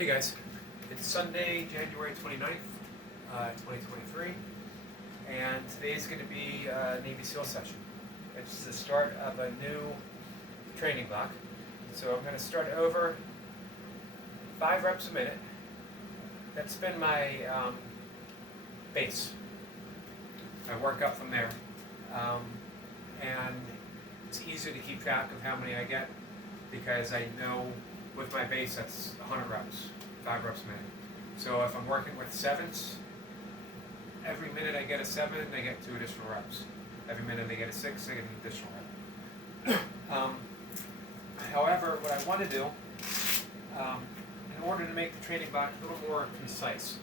Hey guys, it's Sunday, January 29th, 2023, and today is going to be a Navy SEAL session. It's the start of a new training block, so I'm going to start over 5 reps a minute. That's been my base. I work up from there, and it's easier to keep track of how many I get because I know with my base that's 100 reps, 5 reps a minute. So if I'm working with 7s, every minute I get a 7, I get 2 additional reps. Every minute I get a 6, I get an additional rep. However, what I want to do, in order to make the training block a little more concise,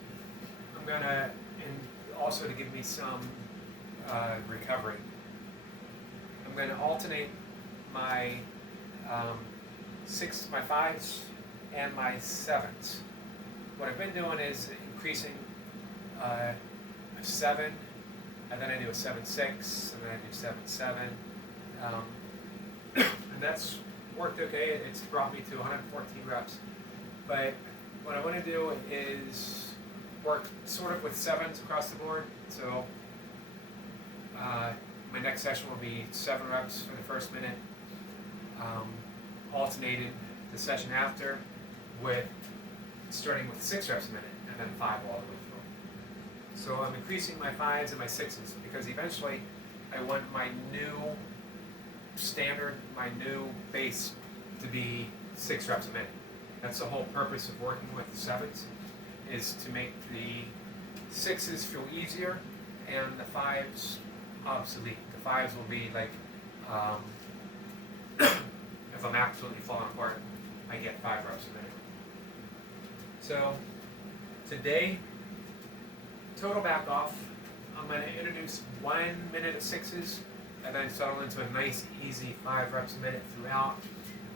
I'm going to, and also to give me some recovery, I'm going to alternate my 5s and my 7s. What I've been doing is increasing a 7, and then I do a 7-6, and then I do 7-7, and that's worked okay. It's brought me to 114 reps. But what I want to do is work sort of with 7s across the board. So my next session will be 7 reps for the first minute, alternated the session after with starting with 6 reps a minute and then 5 all the way through. So I'm increasing my 5s and my 6s because eventually I want my new standard, my new base to be 6 reps a minute. That's the whole purpose of working with the 7s, is to make the 6s feel easier and the 5s obsolete. The 5s will be like, if I'm absolutely falling apart, I get 5 reps a minute. So today, total back off, I'm going to introduce 1 minute of 6s and then settle into a nice easy 5 reps a minute throughout.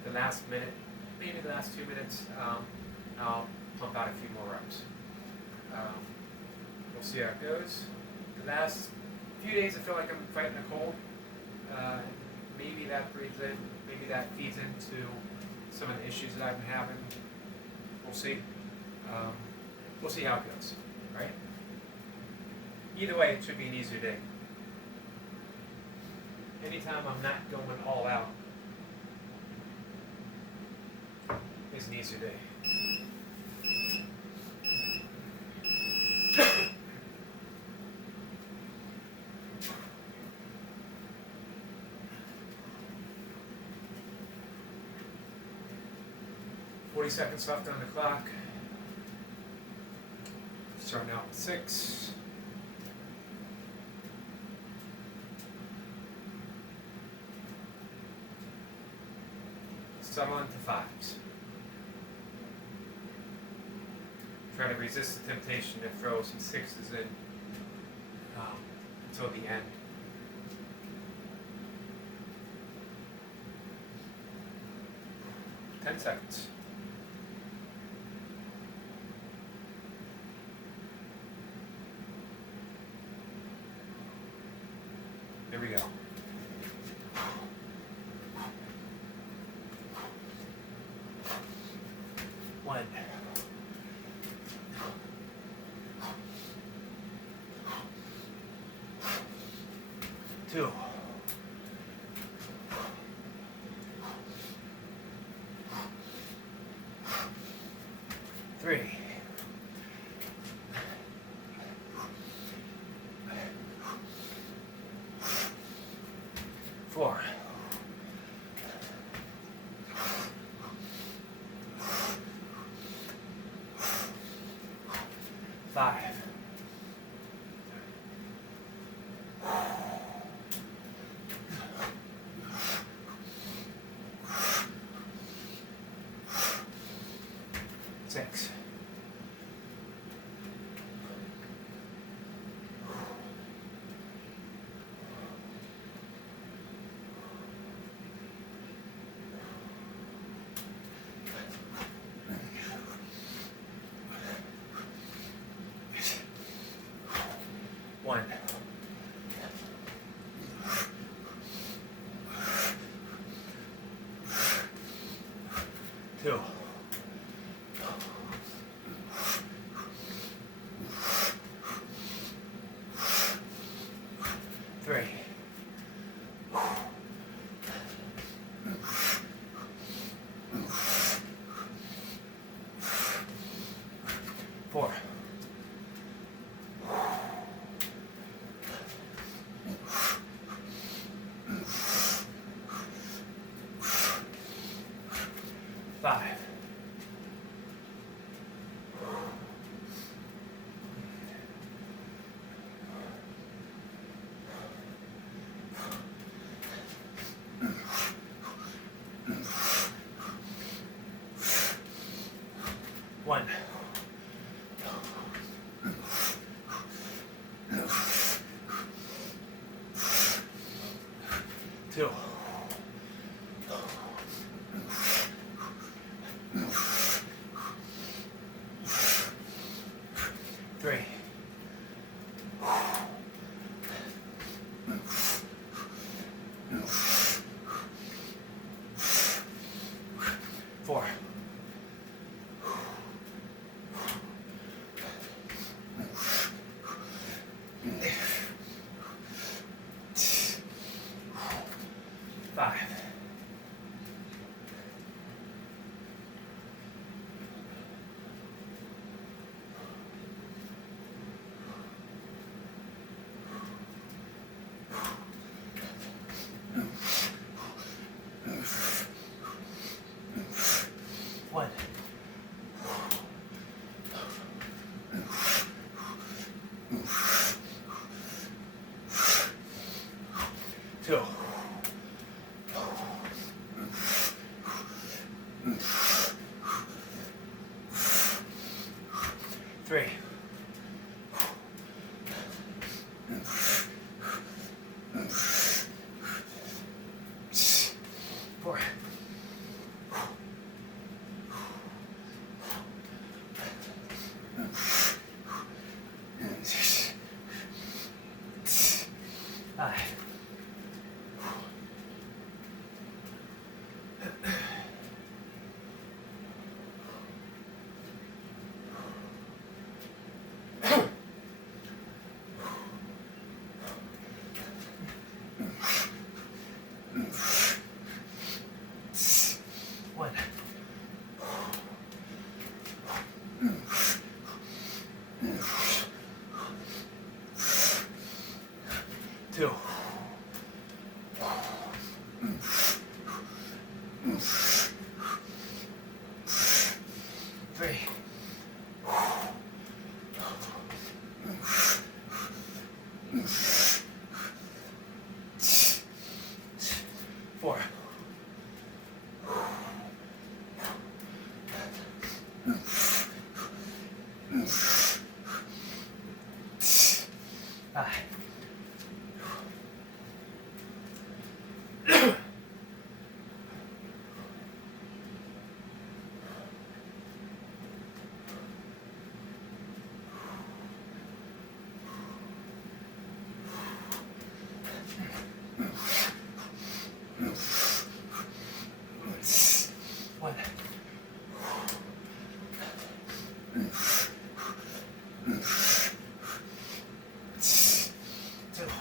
The last minute, maybe the last 2 minutes, I'll pump out a few more reps. We'll see how it goes. The last few days I feel like I'm fighting a cold. Maybe that breathes in, maybe that feeds into some of the issues that I've been having. We'll see. We'll see how it goes, right? Either way, it should be an easier day. Anytime I'm not going all out is an easier day. Seconds left on the clock. Starting out with 6. Settle into 5s. Try to resist the temptation to throw some 6s in until the end. Ten seconds. Here we go. 1. 2. 3. 4. 5. 6. 1. 2. 1. 2. 3. 4. 5. 1. 2. 3. 4. 5. 1. 2. 3. 4. 5. 1. 2.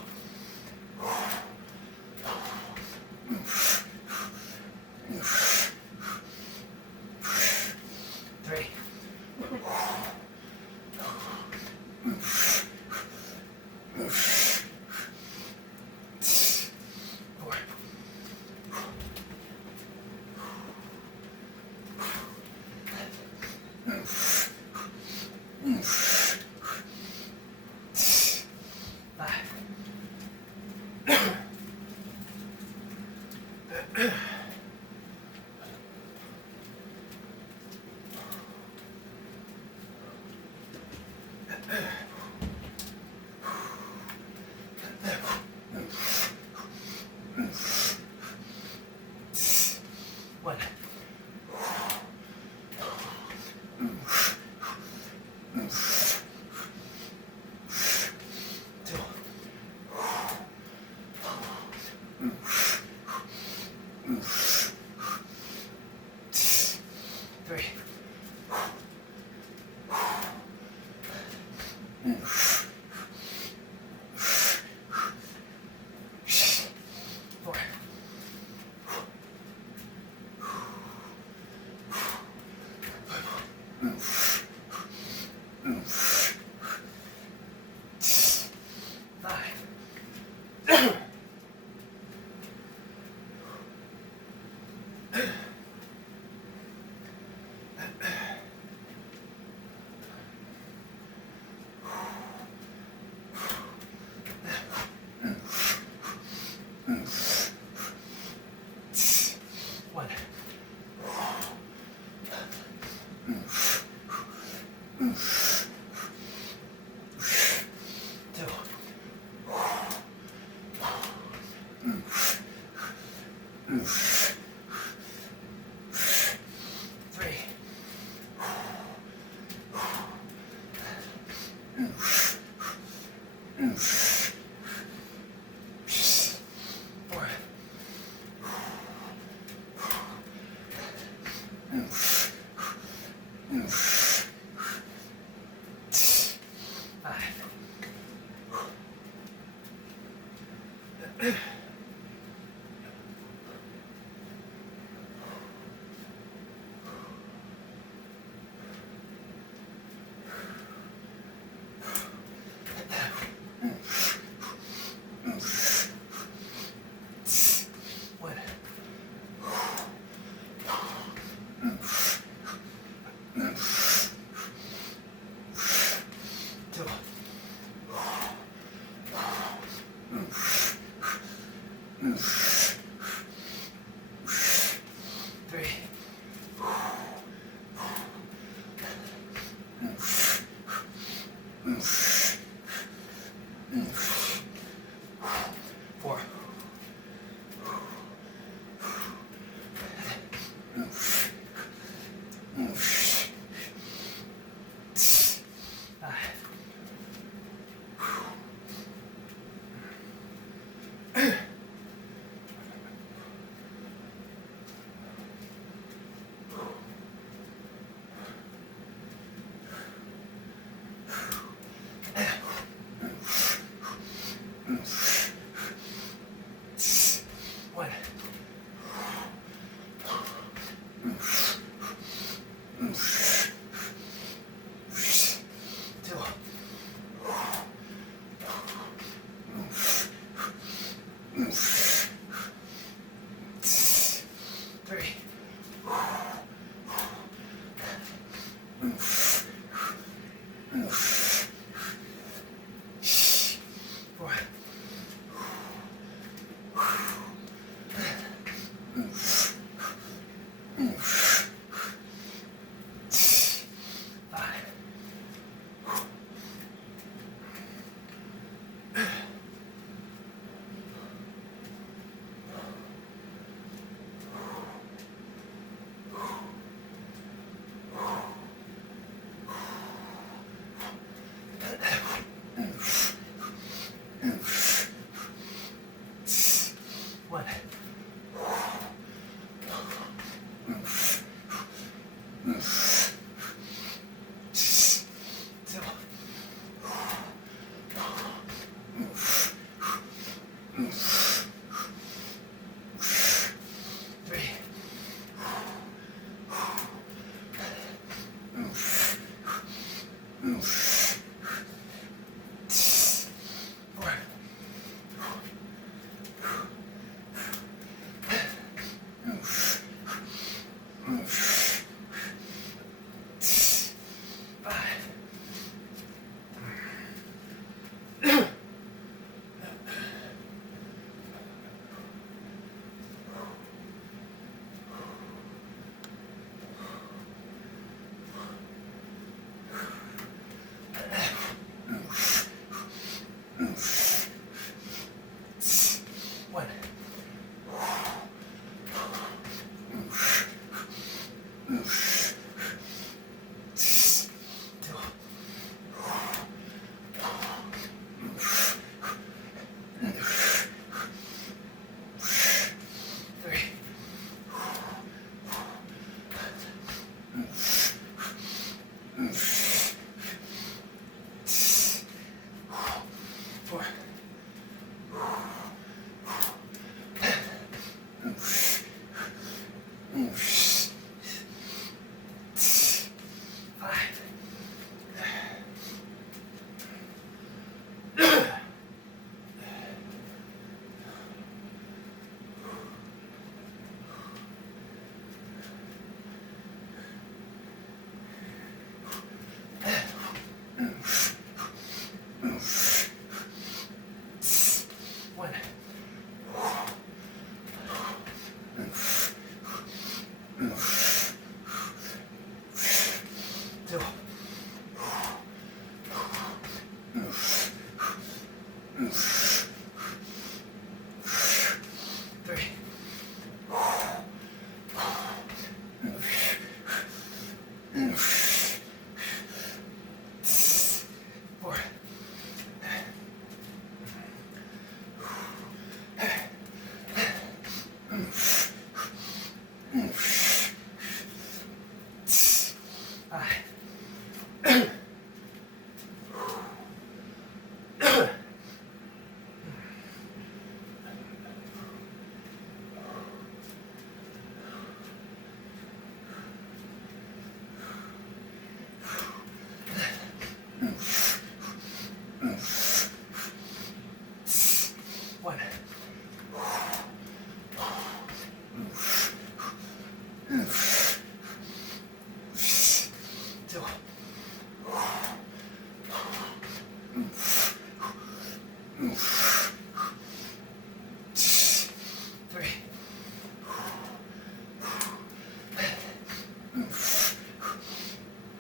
3. 4. 1. 2. 3. 4. 5. 1.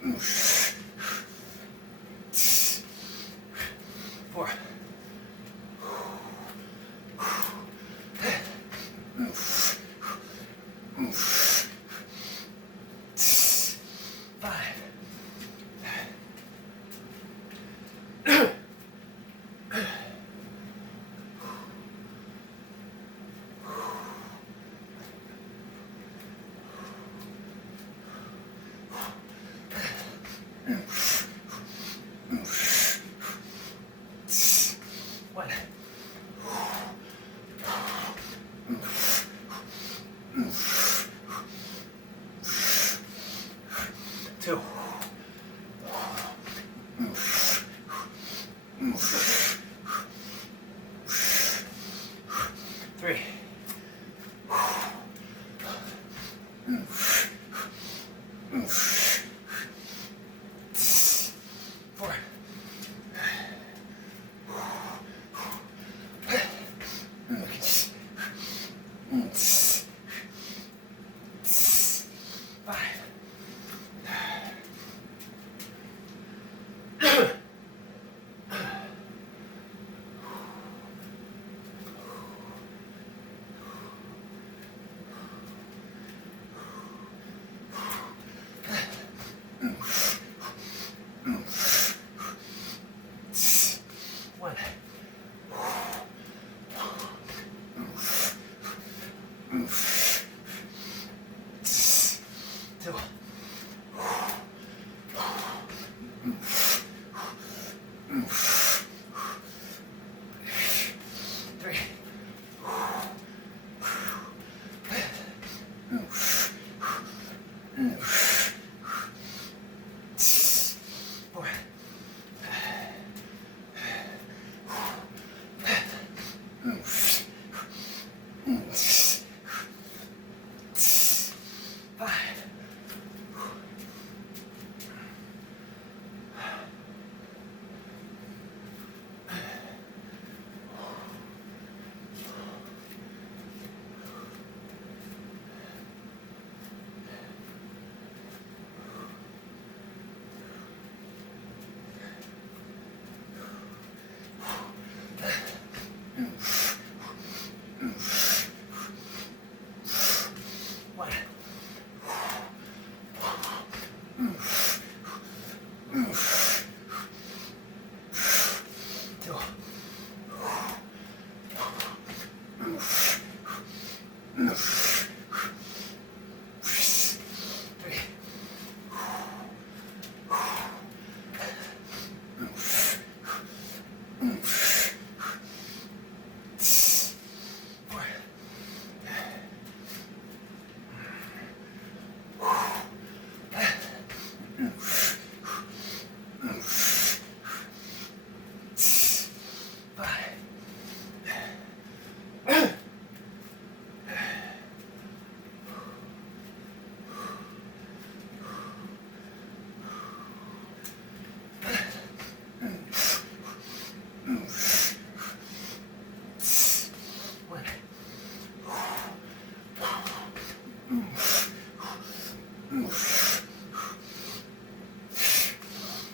4. 5. 1. 2. 3. 4. 5. 1. 2. 3. 4. 5. 1. 2. 3. 4. 5. 1.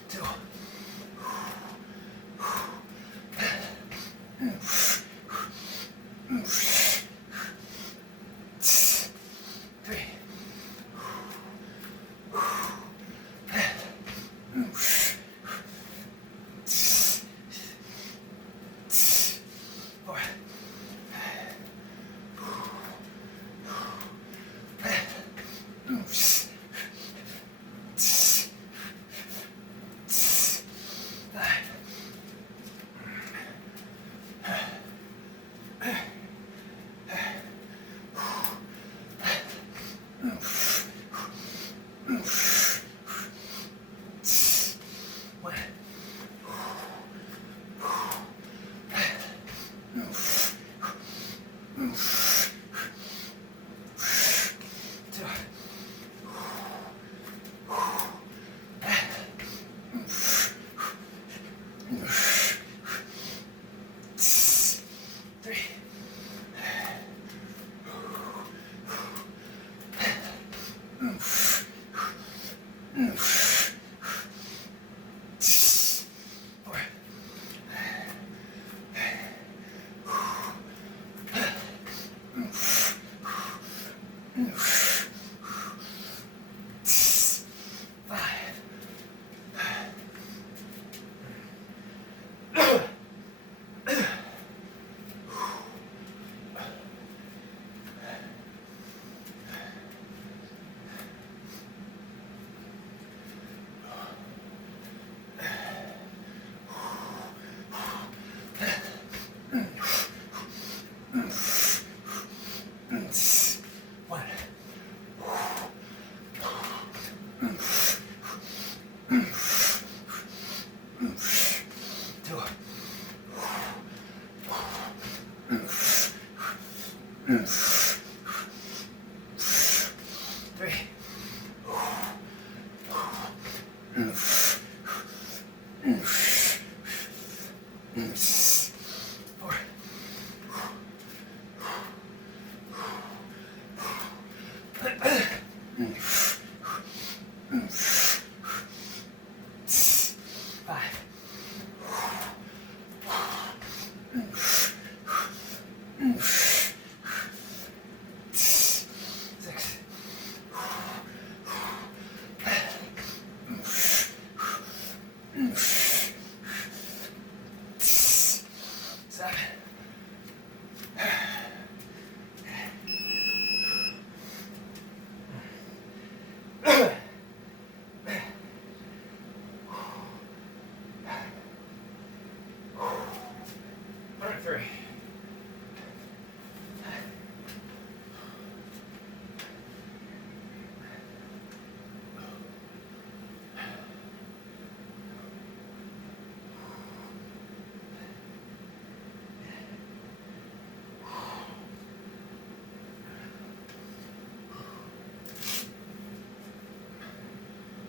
2. 3. 4. 5.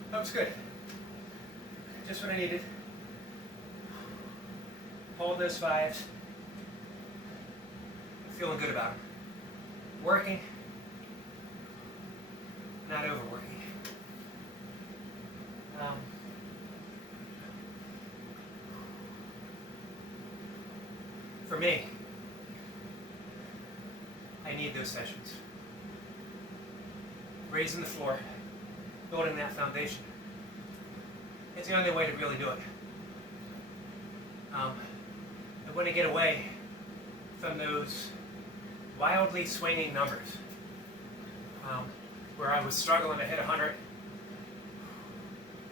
That was good. Just what I needed. Hold those 5s. Feeling good about them. Working, not overworking. For me, I need those sessions. Raising the floor, building that foundation. It's the only way to really do it. I want to get away from those wildly swinging numbers where I was struggling to hit 100,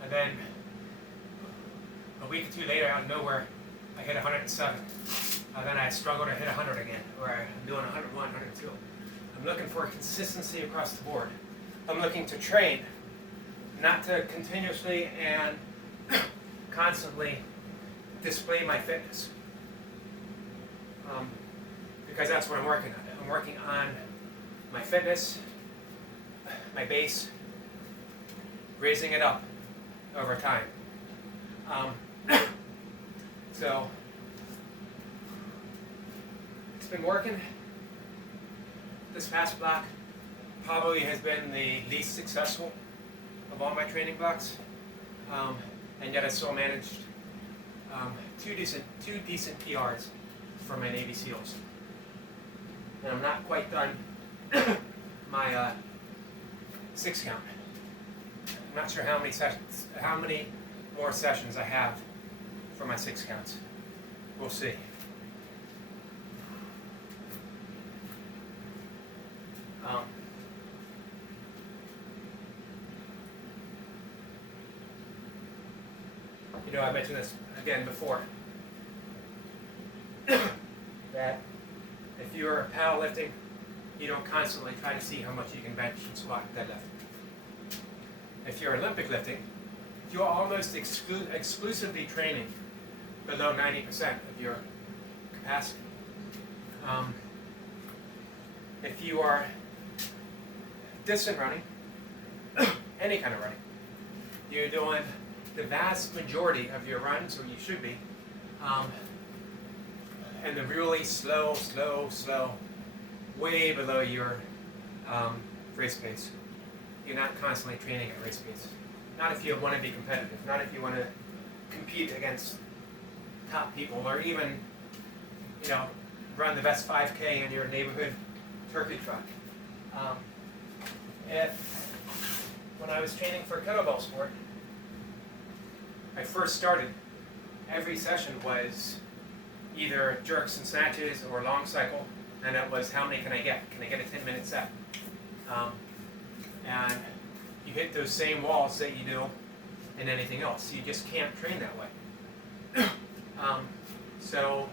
and then a week or two later, out of nowhere, I hit 107. Then I struggle to hit 100 again, or I'm doing 101, 102. I'm looking for consistency across the board. I'm looking to train, not to continuously and constantly display my fitness. Because that's what I'm working on. I'm working on my fitness, my base, raising it up over time. So it's been working. This past block probably has been the least successful of all my training blocks, and yet I still managed two decent PRs for my Navy SEALs. And I'm not quite done my 6 count. I'm not sure how many more sessions I have for my 6 counts. We'll see. I mentioned this again before, that if you're powerlifting, you don't constantly try to see how much you can bench and squat and deadlift. If you're Olympic lifting, you're almost exclusively training below 90% of your capacity. If you are distance running, any kind of running, you're doing the vast majority of your runs, or you should be, and the really slow, way below your race pace. You're not constantly training at race pace. Not if you want to be competitive, not if you want to compete against top people, or even, run the best 5K in your neighborhood turkey truck. When I was training for kettlebell sport, I first started, every session was either jerks and snatches or long cycle, and it was how many can I get? Can I get a 10-minute set? And you hit those same walls that you do in anything else. You just can't train that way. So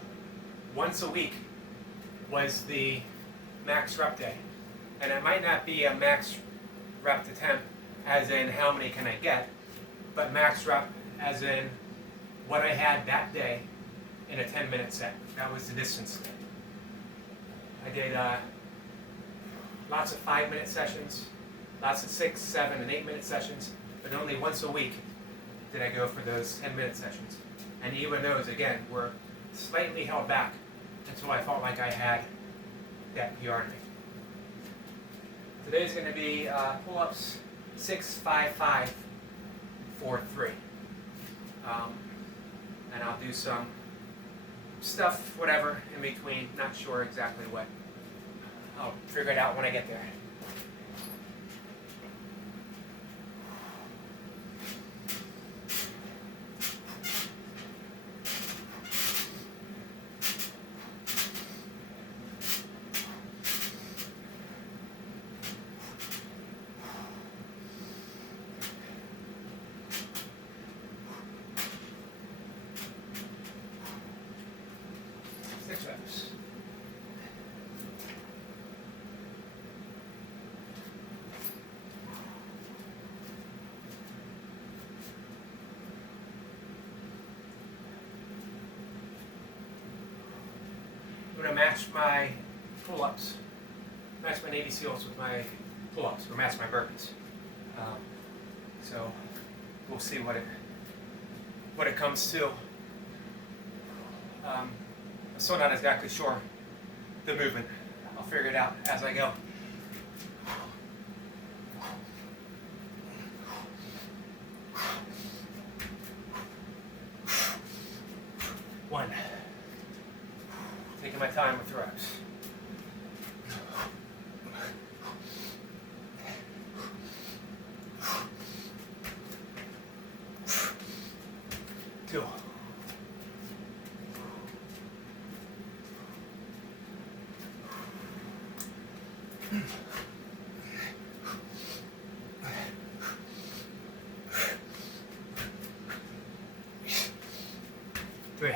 once a week was the max rep day. And it might not be a max rep attempt, as in how many can I get, but max rep as in what I had that day in a 10-minute set. That was the distance set. I did lots of 5-minute sessions, lots of 6, 7, and 8-minute sessions, but only once a week did I go for those 10-minute sessions. And even those, again, were slightly held back until I felt like I had that PR in me. Today's going to be pull-ups 6, 5, 5, 4, 3. And I'll do some stuff, whatever, in between. Not sure exactly what. I'll figure it out when I get there. Six reps. I'm going to match my pull-ups, match my Navy SEALs with my pull-ups, or match my burpees. So we'll see what it comes to. I'm still not exactly sure the movement. I'll figure it out as I go. One. Taking my time with the reps. Two. Three.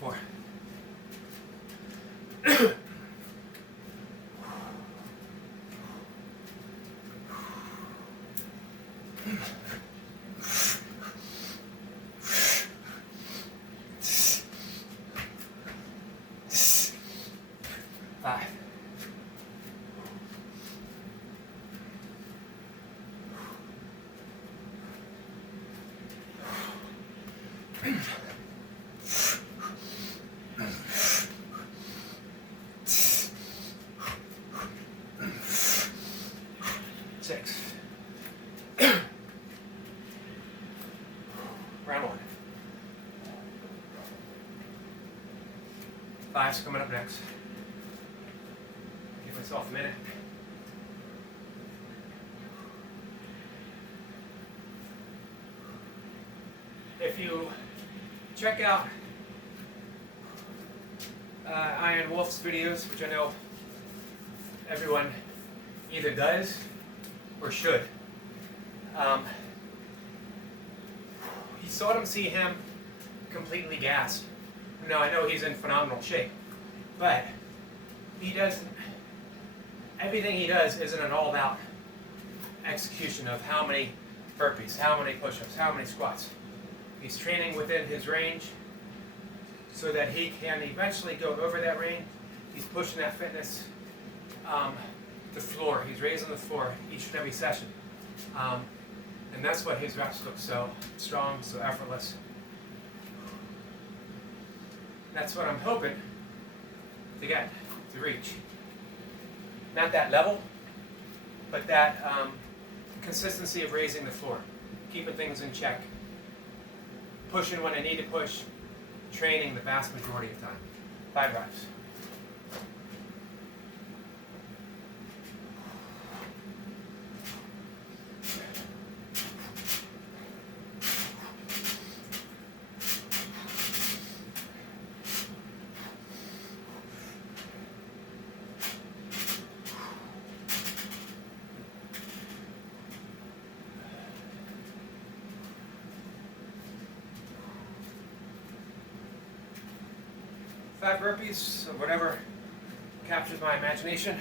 Four. Five. Six. Round one. Five's coming up next. Give myself a minute. If you check out Iron Wolf's videos, which I know everyone either does or should, you seldom see him completely gassed. No, I know he's in phenomenal shape, but he doesn't. Everything he does isn't an all-out execution of how many burpees, how many push-ups, how many squats. He's training within his range so that he can eventually go over that range. He's pushing that fitness the floor. He's raising the floor each and every session. And that's why his reps look so strong, so effortless. That's what I'm hoping to get, to reach. Not that level, but that consistency of raising the floor, keeping things in check, pushing when I need to push, training the vast majority of time. 5 reps. 5 burpees, or whatever captures my imagination.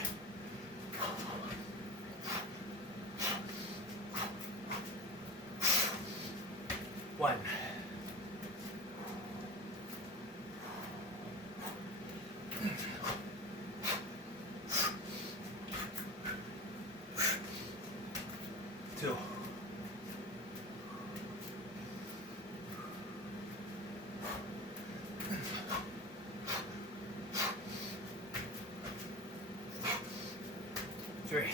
One. Two. Three.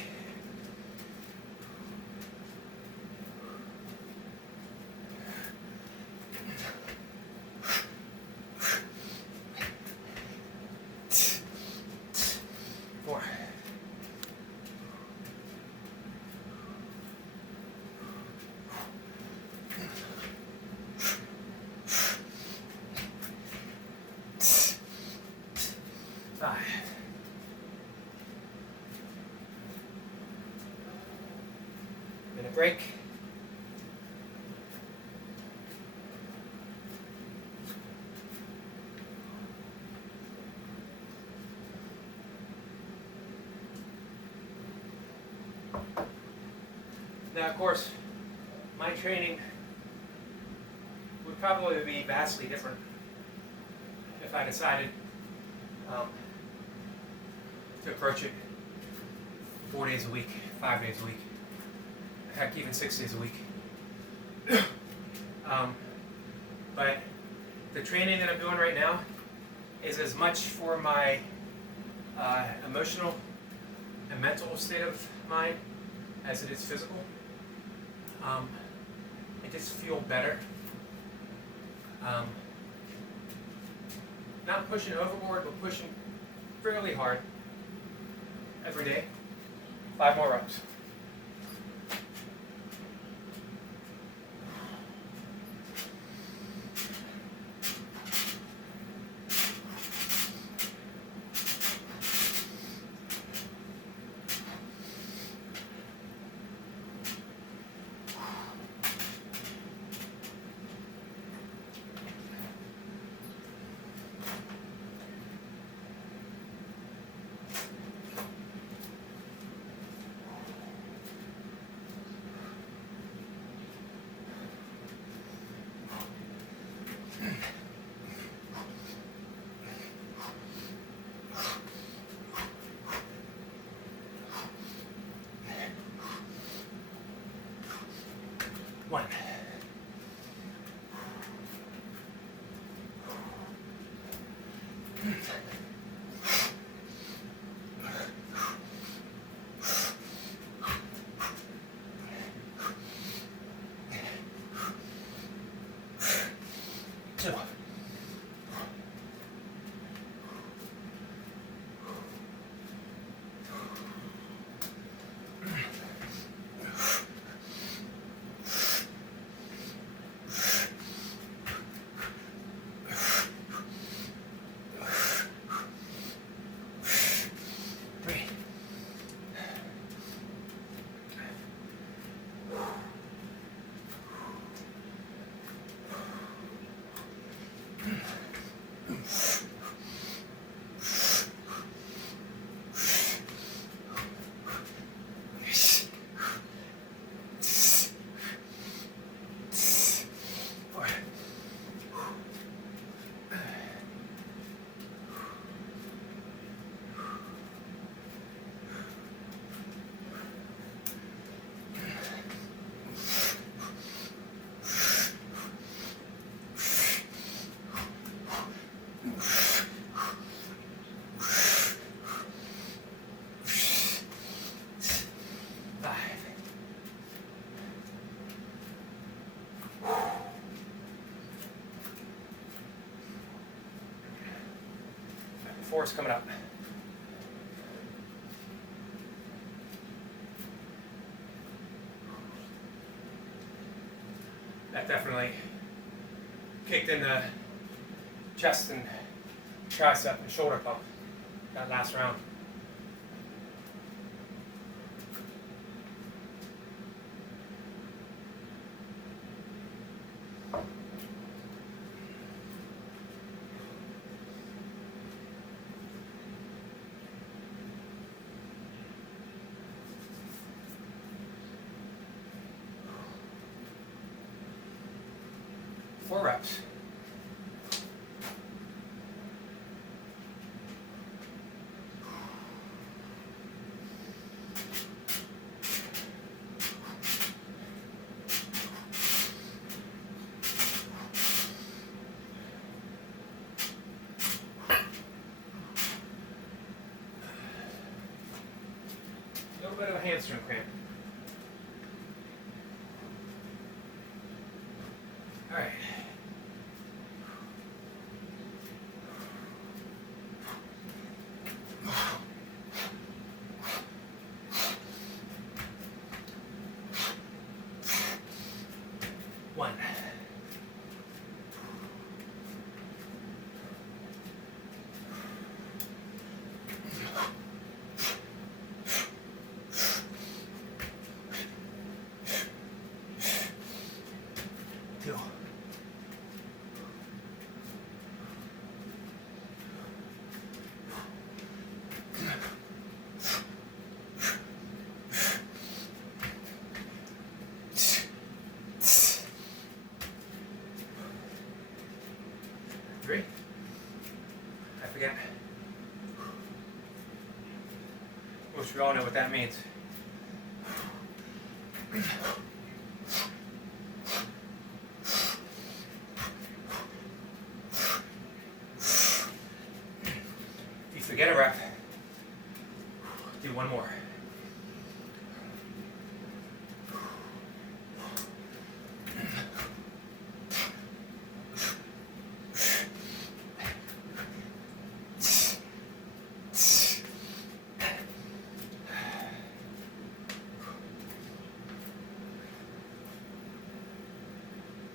Four. Five. Minute break. Now, of course, my training would probably be vastly different if I decided to approach it 4 days a week, 5 days a week, heck, even 6 days a week. But the training that I'm doing right now is as much for my emotional and mental state of mind as it is physical. I just feel better. Not pushing overboard, but pushing fairly hard every day. 5 more reps. One. Two. Three. Four. Four's coming up. That definitely kicked in the chest and tricep and shoulder pump that last round. 4 reps. A little bit of a hamstring cramp. All right. One. Two. Three. I forget. Which we all know what that means. If you forget a rep, do one more.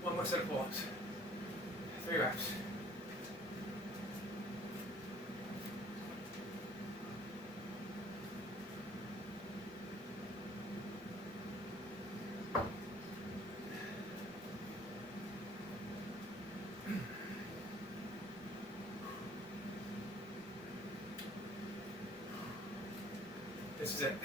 One more set of pull-ups. 3 reps. This is it.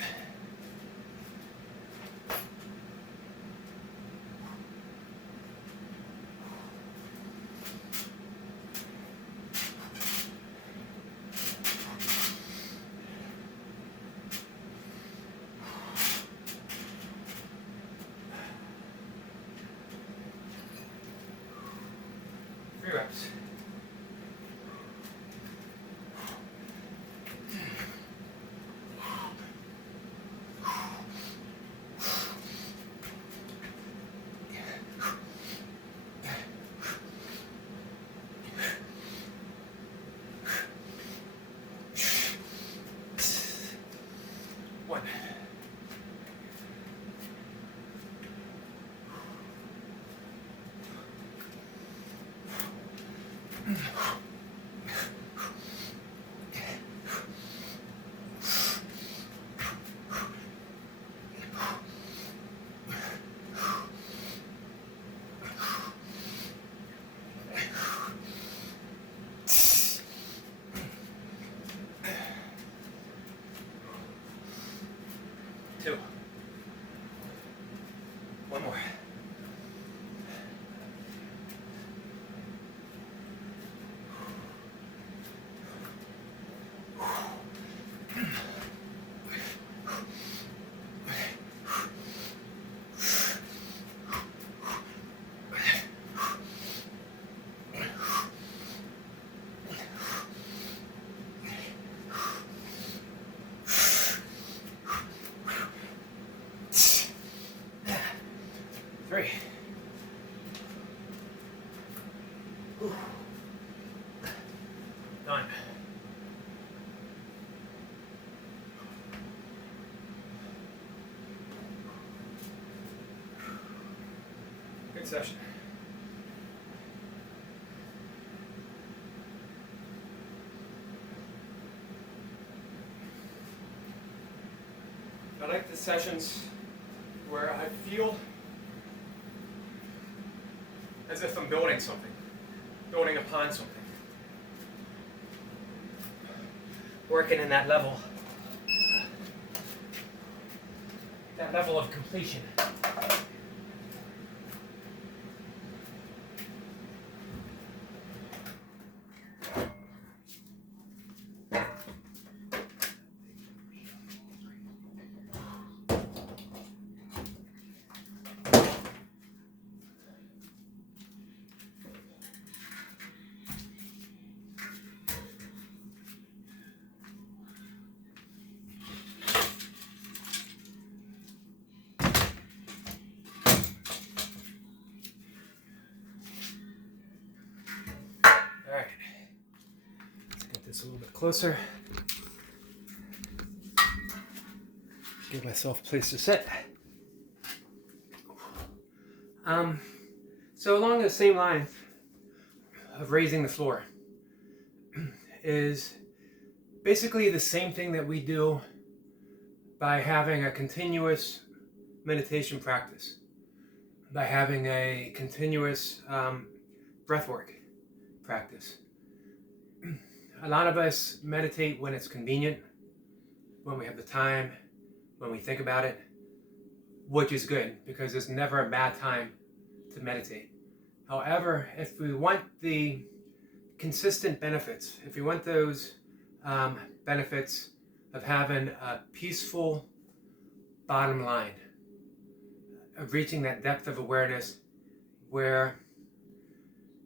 Three reps. One. Two. One more. Three. Whew. Done. Good session. I like the sessions where I feel as if I'm building something, building upon something. Working in that level of completion. this a little bit closer. Give myself a place to sit. So along the same line of raising the floor is basically the same thing that we do by having a continuous meditation practice, by having a continuous breathwork practice. A lot of us meditate when it's convenient, when we have the time, when we think about it, which is good because there's never a bad time to meditate. However, if we want the consistent benefits, if we want those benefits of having a peaceful bottom line, of reaching that depth of awareness where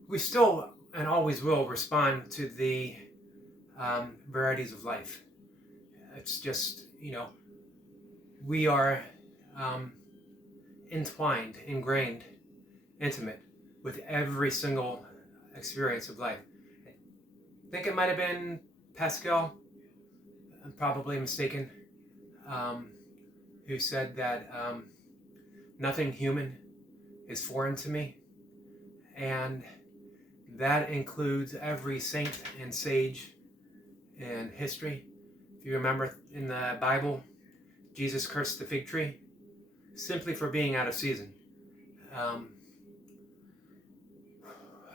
we still and always will respond to the varieties of life. It's just, we are entwined, ingrained, intimate with every single experience of life. I think it might have been Pascal, I'm probably mistaken, who said that nothing human is foreign to me, and that includes every saint and sage in history. If you remember in the Bible, Jesus cursed the fig tree simply for being out of season.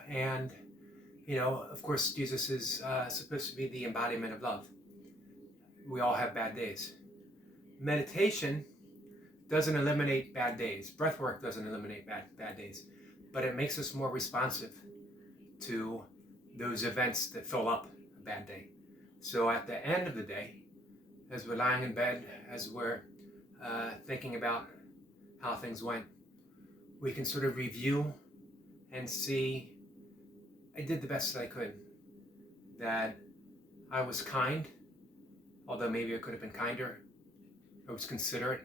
And, of course, Jesus is supposed to be the embodiment of love. We all have bad days. Meditation doesn't eliminate bad days. Breathwork doesn't eliminate bad days. But it makes us more responsive to those events that fill up a bad day. So at the end of the day, as we're lying in bed, as we're thinking about how things went, we can sort of review and see, I did the best that I could, that I was kind, although maybe I could have been kinder. I was considerate,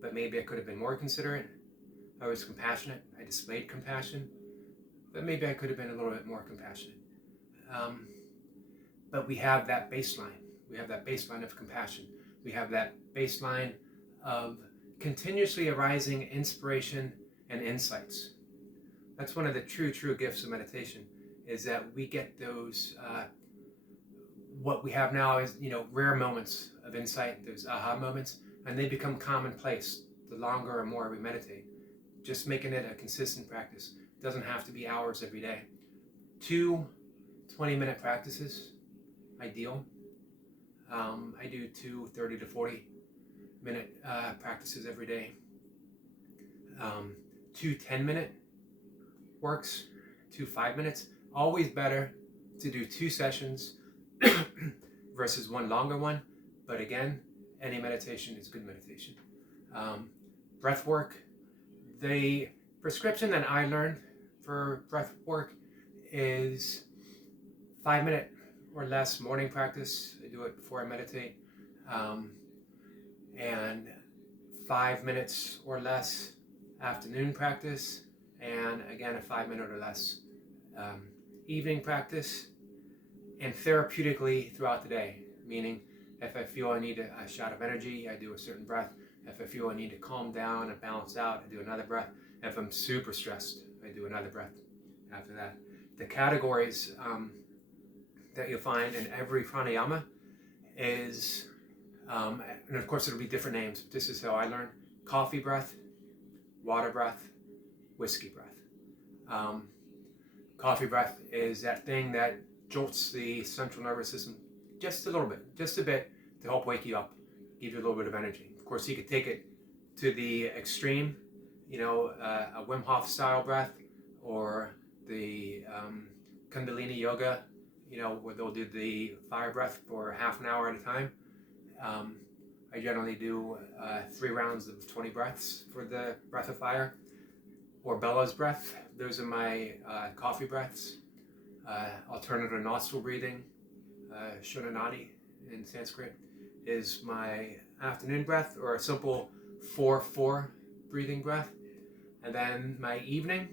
but maybe I could have been more considerate. I was compassionate, I displayed compassion, but maybe I could have been a little bit more compassionate. But we have that baseline. We have that baseline of compassion. We have that baseline of continuously arising inspiration and insights. That's one of the true gifts of meditation, is that we get those, what we have now is, rare moments of insight, those aha moments, and they become commonplace the longer or more we meditate. Just making it a consistent practice. It doesn't have to be hours every day. 2 20-minute practices, ideal. I do 2 30 to 40-minute practices every day. 2 10-minute works, 2 5 minutes. Always better to do 2 sessions versus 1 longer one. But again, any meditation is good meditation. Breath work. The prescription that I learned for breath work is 5-minute or less morning practice. I do it before I meditate. And 5 minutes or less afternoon practice. And again, a 5-minute or less evening practice. And therapeutically throughout the day, meaning if I feel I need a shot of energy, I do a certain breath. If I feel I need to calm down and balance out, I do another breath. If I'm super stressed, I do another breath after that. The categories that you'll find in every pranayama is, and of course it'll be different names, but this is how I learned: coffee breath, water breath, whiskey breath. Coffee breath is that thing that jolts the central nervous system just a little bit, just a bit, to help wake you up, give you a little bit of energy. Of course, you could take it to the extreme, a Wim Hof style breath, or the Kundalini yoga, where they'll do the fire breath for half an hour at a time. I generally do 3 rounds of 20 breaths for the breath of fire, or bellows breath. Those are my coffee breaths. Alternative nostril breathing, Shunanadi in Sanskrit, is my afternoon breath, or a simple 4-4 breathing breath. And then my evening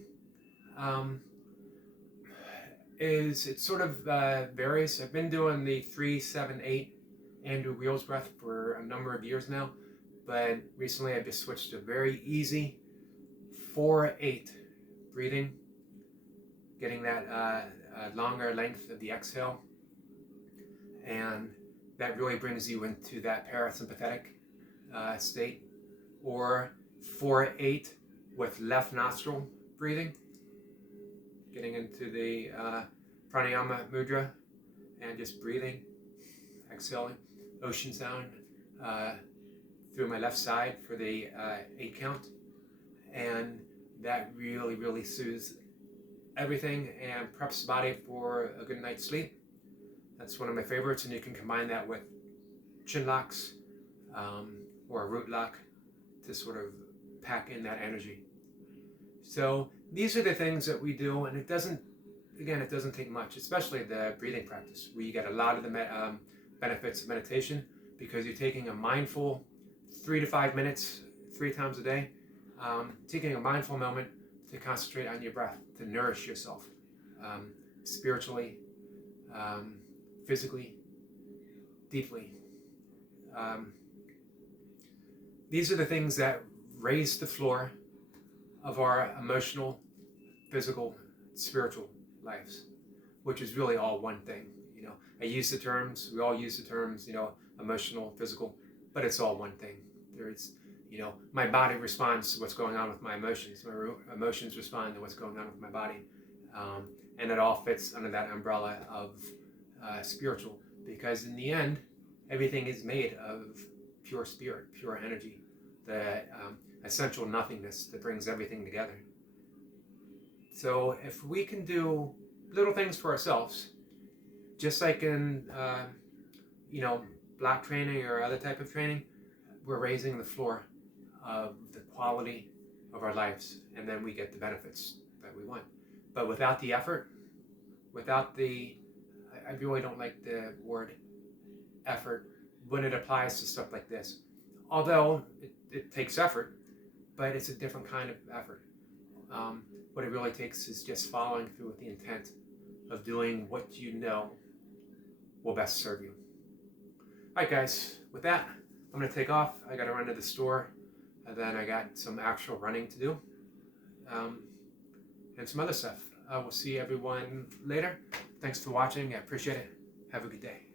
it sort of varies. I've been doing the 3-7-8 Andrew Wheels breath for a number of years now, but recently I just switched to very easy 4-8 breathing, getting that longer length of the exhale, and that really brings you into that parasympathetic state. Or 4-8 with left nostril breathing, getting into the pranayama mudra and just breathing, exhaling, ocean sound through my left side for the 8 count. And that really, really soothes everything and preps the body for a good night's sleep. That's one of my favorites, and you can combine that with chin locks or a root lock to sort of pack in that energy. So these are the things that we do, and it doesn't take much, especially the breathing practice, where you get a lot of the benefits of meditation, because you're taking a mindful 3 to 5 minutes 3 times a day, taking a mindful moment to concentrate on your breath, to nourish yourself spiritually, physically, deeply. These are the things that raise the floor of our emotional, physical, spiritual lives, which is really all one thing. You know, I use the terms, we all use the terms, you know, emotional, physical, but it's all one thing. There's, you know, my body responds to what's going on with my emotions. My emotions respond to what's going on with my body. And it all fits under that umbrella of spiritual, because in the end, everything is made of pure spirit, pure energy, the essential nothingness that brings everything together. So if we can do little things for ourselves, just like in you know, block training or other type of training, we're raising the floor of the quality of our lives, and then we get the benefits that we want. But without the effort, without the, I really don't like the word effort when it applies to stuff like this. Although it takes effort, but it's a different kind of effort. What it really takes is just following through with the intent of doing what you know will best serve you. All right, guys, with that, I'm going to take off. I got to run to the store, and then I got some actual running to do, and some other stuff. We'll see everyone later. Thanks for watching. I appreciate it. Have a good day.